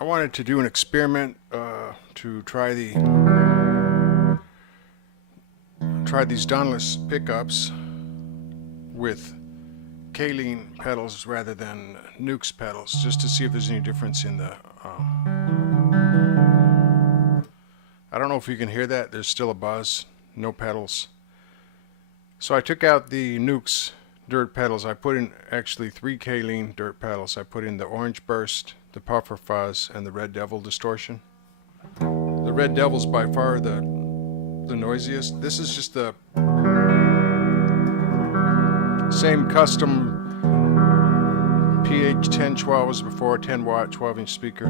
I wanted to do an experiment to try these Donlis pickups with Caline pedals rather than Nukes pedals, just to see if there's any difference in the I don't know if you can hear that. There's still a buzz, no pedals. So I took out the Nukes dirt pedals. I put in actually 3 Caline dirt pedals. I put in the Orange Burst, the Puffer Fuzz, and the Red Devil Distortion. The Red Devil's by far the noisiest. This is just the same custom PH1012 as before, 10 watt, 12-inch speaker.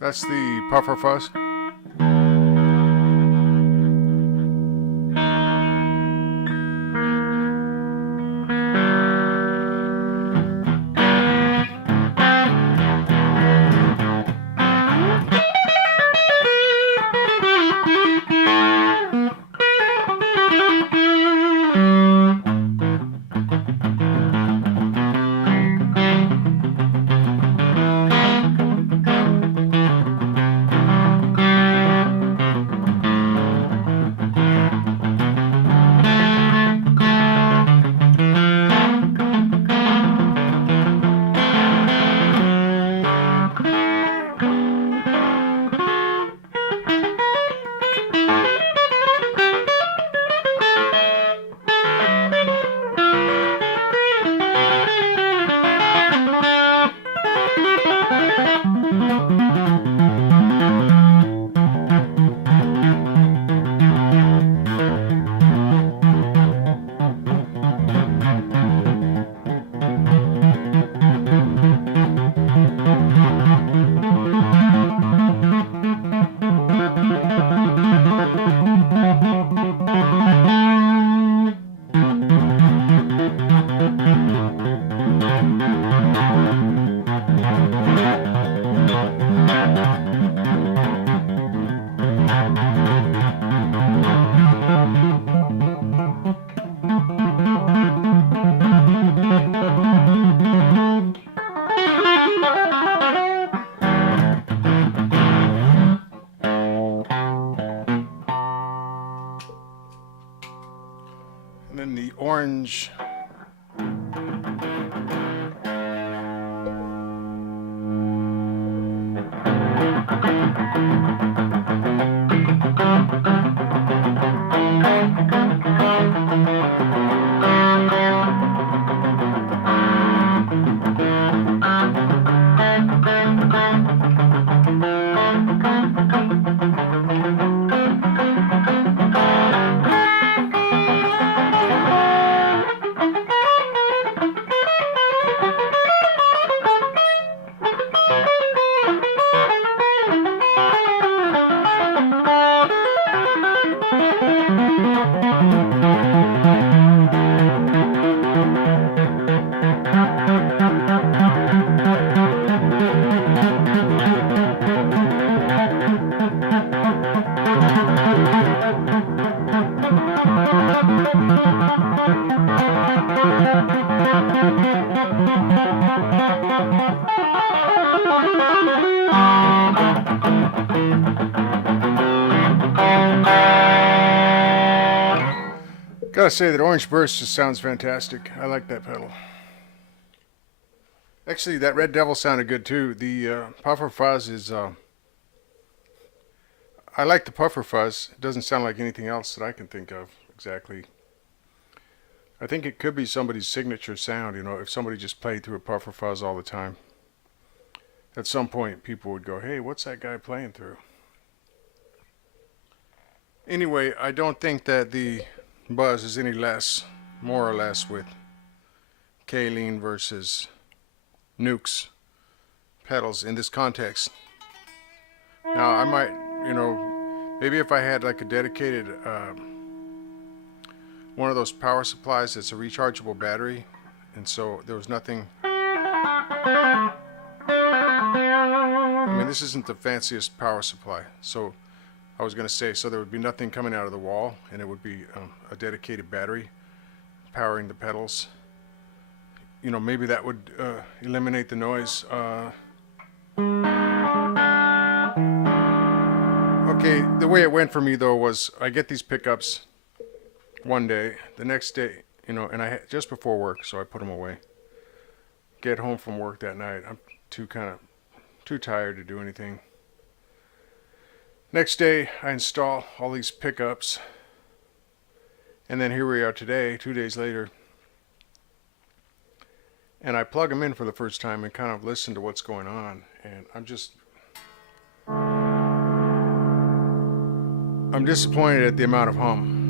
That's the Puffer Fuzz. And then the orange. Gotta say that Orange Burst just sounds fantastic. I like that pedal. Actually, that Red Devil sounded good too. The Puffer Fuzz is... I like the Puffer Fuzz. It doesn't sound like anything else that I can think of exactly. I think it could be somebody's signature sound, you know, if somebody just played through a Puffer Fuzz all the time. at some point people would go, hey, what's that guy playing through? Anyway, I don't think that the buzz is any less, more or less, with Caline versus Nukes pedals in this context. Now I might, maybe if I had like a dedicated one of those power supplies that's a rechargeable battery, and so there was nothing. I mean, this isn't the fanciest power supply, so I was going to say, so there would be nothing coming out of the wall, and it would be a dedicated battery powering the pedals. Maybe that would eliminate the noise. Okay, the way it went for me though was I get these pickups one day, the next day, and just before work, so I put them away. Get home from work that night, I'm too tired to do anything. Next day, I install all these pickups, and then here we are today, 2 days later, and I plug them in for the first time and kind of listen to what's going on, and I'm disappointed at the amount of hum,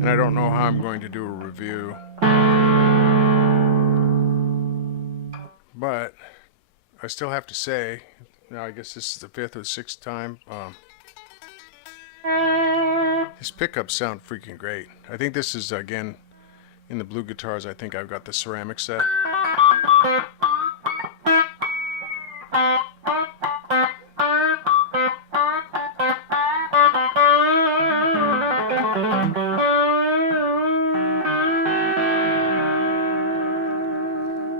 and I don't know how I'm going to do a review, but I still have to say, now I guess this is the 5th or 6th time, his pickups sound freaking great. I think this is, again, in the blue guitars, I think I've got the ceramic set.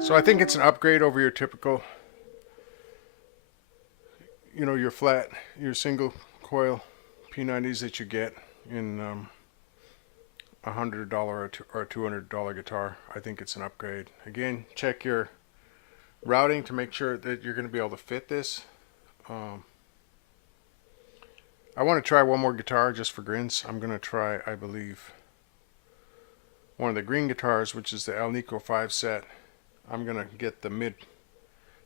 So I think it's an upgrade over your typical, your flat, your single coil P90s that you get in $100 or $200 guitar. I think it's an upgrade. Again, check your routing to make sure that you're going to be able to fit this. I want to try one more guitar just for grins. I'm going to try, I believe, one of the green guitars, which is the Xiangqi 5 set. I'm going to get the mid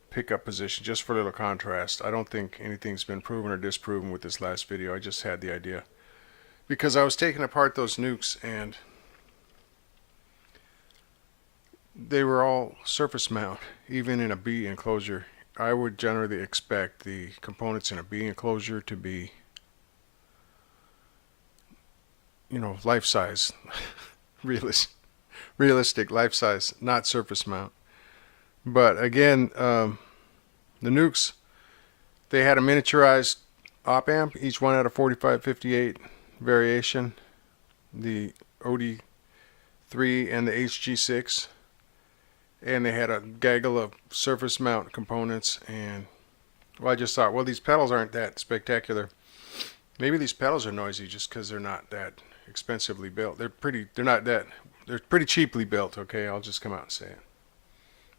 pickup position just for a little contrast. I don't think anything's been proven or disproven with this last video. I just had the idea because I was taking apart those Nukes and they were all surface mount, even in a B enclosure. I would generally expect the components in a B enclosure to be, life size, realistic life size, not surface mount. But again, the Nukes, they had a miniaturized op amp, each one had a 4558 variation, the OD3 and the HG6, and they had a gaggle of surface mount components. And well, I just thought, well, these pedals aren't that spectacular. Maybe these pedals are noisy just because they're not that expensively built. They're pretty cheaply built. Okay, I'll just come out and say it.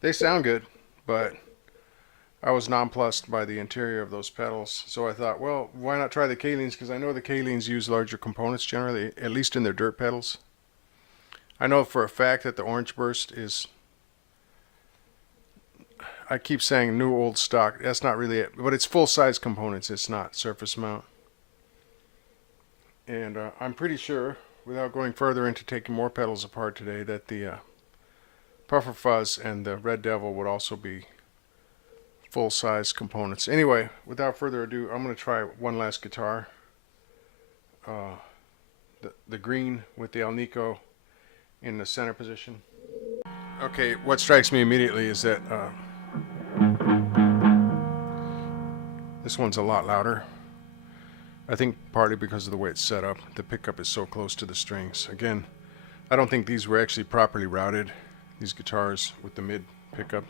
They sound good, but I was nonplussed by the interior of those pedals. So I thought, well, why not try the Calines? Because I know the Calines use larger components generally, at least in their dirt pedals. I know for a fact that the Orange Burst is, I keep saying new old stock. That's not really it, but it's full size components. It's not surface mount. And I'm pretty sure, without going further into taking more pedals apart today, that the Puffer Fuzz and the Red Devil would also be full-size components. Anyway, without further ado, I'm going to try one last guitar. The green with the Xiangqi in the center position. Okay, what strikes me immediately is that this one's a lot louder. I think partly because of the way it's set up. The pickup is so close to the strings. Again, I don't think these were actually properly routed, these guitars with the mid pickup.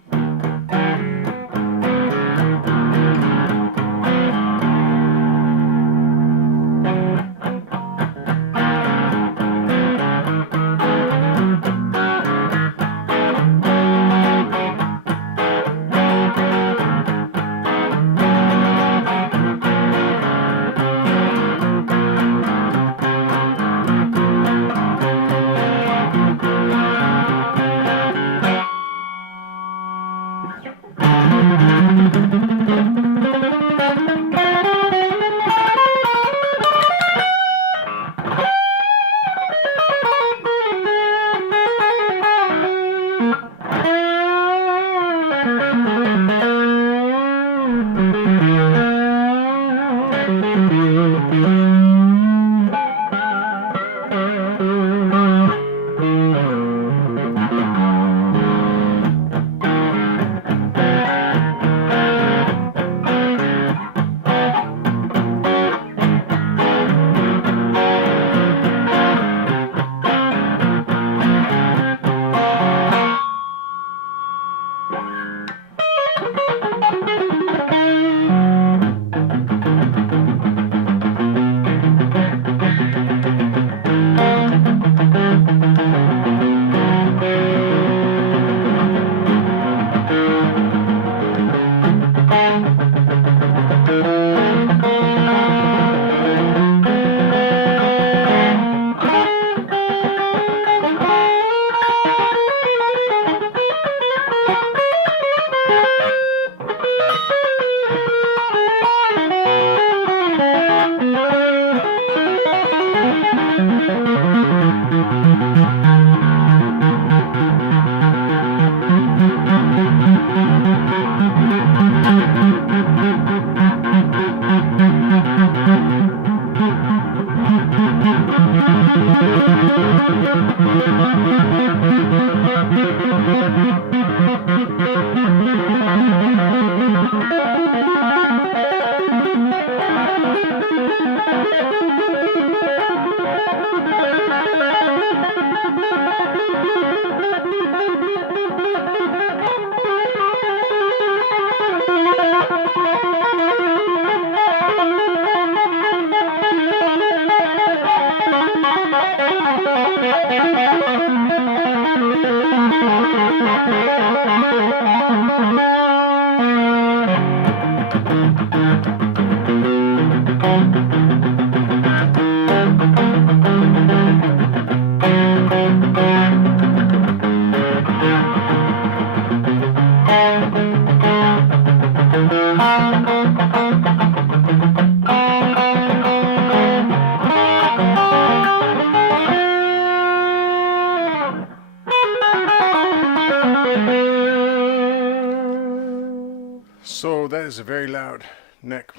So that is a very loud neck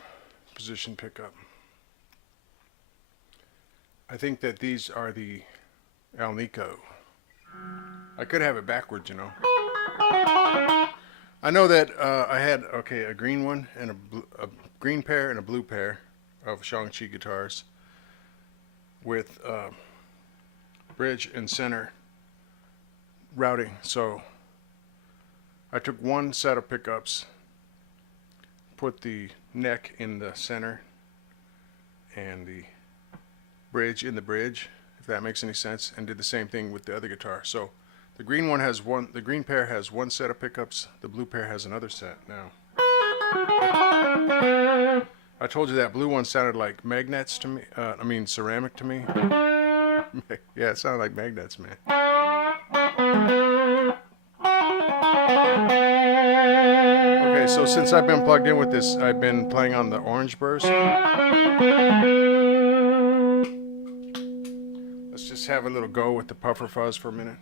position pickup. I think that these are the Alnico. I could have it backwards, you know. I know that I had, okay, a green one and a green pair and a blue pair of Xiangqi Guitars with bridge and center routing. So I took one set of pickups, put the neck in the center and the bridge in the bridge, if that makes any sense, and did the same thing with the other guitar. So the green one has one, the green pair has one set of pickups, the blue pair has another set. Now, I told you that blue one sounded like magnets to me, I mean ceramic to me. Yeah, it sounded like magnets, man. Okay, so since I've been plugged in with this, I've been playing on the orange burst. Let's just have a little go with the puffer fuzz for a minute.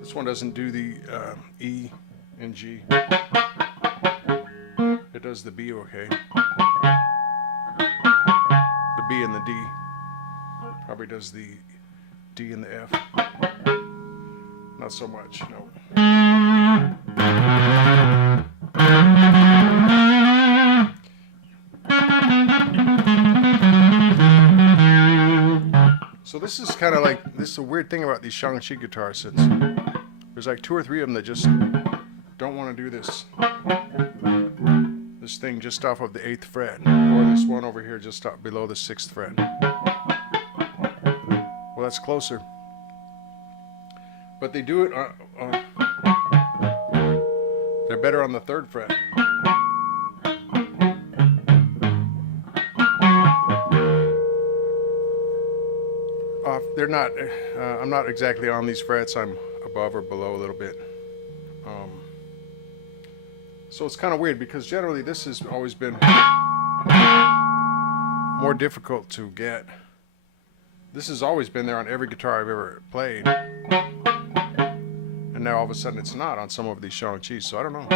This one doesn't do the E and G. It does the B okay. The B and the D. Probably does the D and the F. Not so much, no. So this is kind of like, this is a weird thing about these Xiangqi guitars, since there's like 2 or 3 of them that just don't want to do this thing just off of the 8th fret, or this one over here just up below the 6th fret. Well, that's closer, but they do it they're better on the 3rd fret. They're not, I'm not exactly on these frets, I'm above or below a little bit. So it's kind of weird, because generally this has always been more difficult to get. This has always been there on every guitar I've ever played, and now all of a sudden it's not on some of these Xiangqis, so I don't know.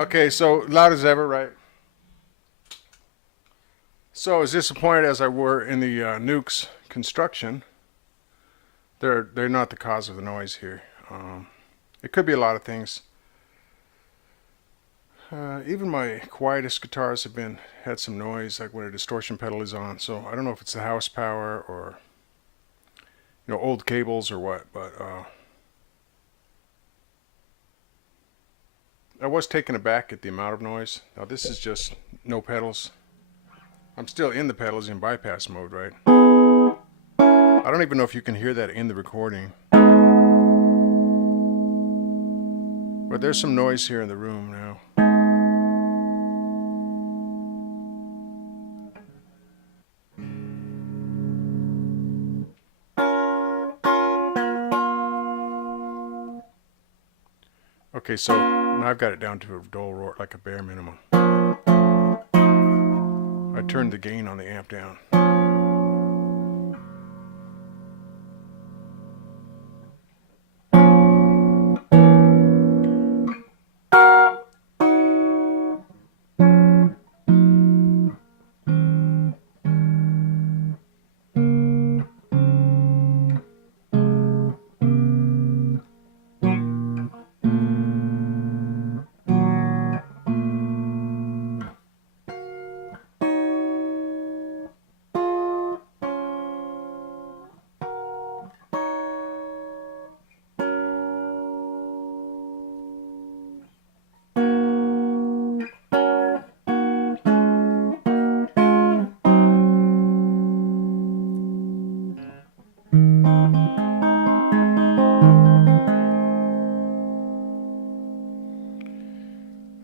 Okay, so loud as ever, right? So as disappointed as I were in the nukes construction, they're not the cause of the noise here. It could be a lot of things. Even my quietest guitars have had some noise, like when a distortion pedal is on. So I don't know if it's the house power or old cables or what, but I was taken aback at the amount of noise. Now this is just no pedals. I'm still in the pedals in bypass mode, right? I don't even know if you can hear that in the recording. But there's some noise here in the room now. Okay, so now I've got it down to a dull roar, like a bare minimum. I turned the gain on the amp down.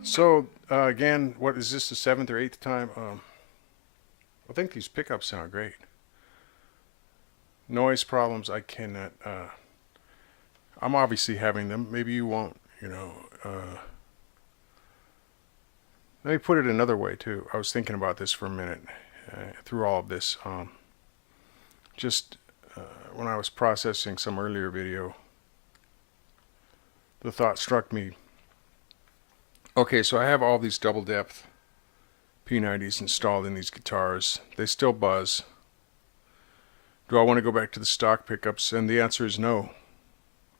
So again, what is this, the 7th or 8th time? I think these pickups sound great. Noise problems, I cannot. I'm obviously having them. Maybe you won't. Let me put it another way too. I was thinking about this for a minute through all of this. Just when I was processing some earlier video, the thought struck me. Okay, so I have all these double depth P90s installed in these guitars. They still buzz. Do I want to go back to the stock pickups? And the answer is no.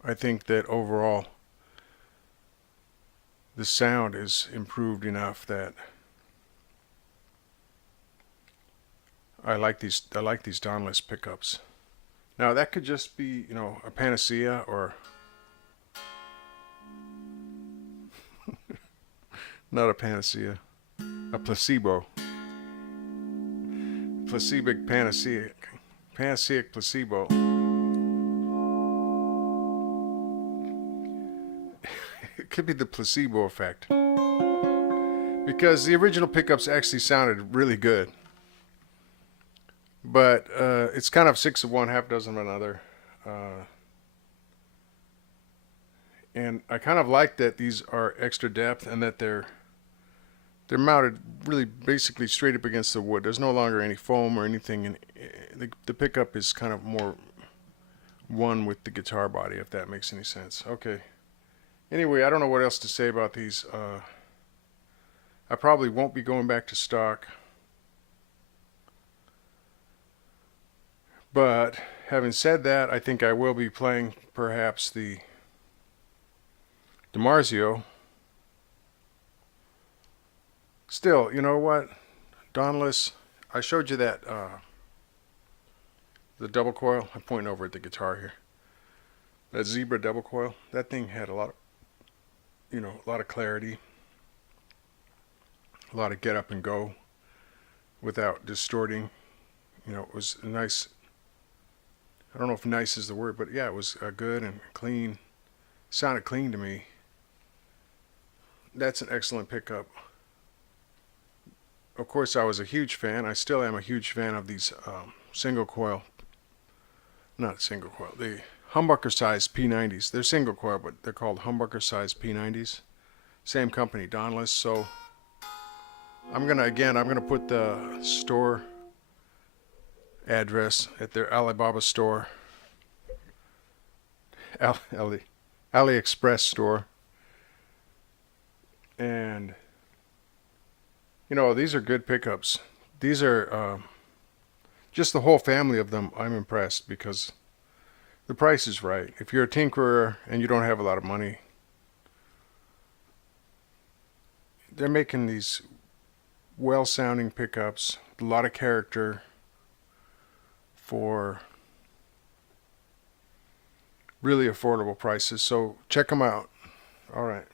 I think that overall the sound is improved enough that I like these Donlis pickups. Now that could just be, a panacea or not a panacea, a placebo. Placebo panaceic placebo. It could be the placebo effect. Because the original pickups actually sounded really good. But it's kind of 6 of one, half dozen of another. And I kind of like that these are extra depth and that they're mounted really basically straight up against the wood. There's no longer any foam or anything the pickup is kind of more one with the guitar body, if that makes any sense. Okay. Anyway, I don't know what else to say about these. I probably won't be going back to stock. But having said that, I think I will be playing perhaps the DiMarzio. Still, you know what? Donlis, I showed you that the double coil. I'm pointing over at the guitar here. That Zebra double coil. That thing had a lot of, a lot of clarity, a lot of get up and go without distorting. It was nice. I don't know if nice is the word, but yeah, it was good and clean. Sounded clean to me. That's an excellent pickup. Of course, I was a huge fan. I still am a huge fan of these single coil. Not single coil. The humbucker size P90s. They're single coil, but they're called humbucker size P90s. Same company, Donlis. So I'm gonna put the store address at their Alibaba store, AliExpress store, and these are good pickups. These are just the whole family of them. I'm impressed because the price is right. If you're a tinkerer and you don't have a lot of money, they're making these well-sounding pickups, a lot of character, for really affordable prices. So check them out. All right.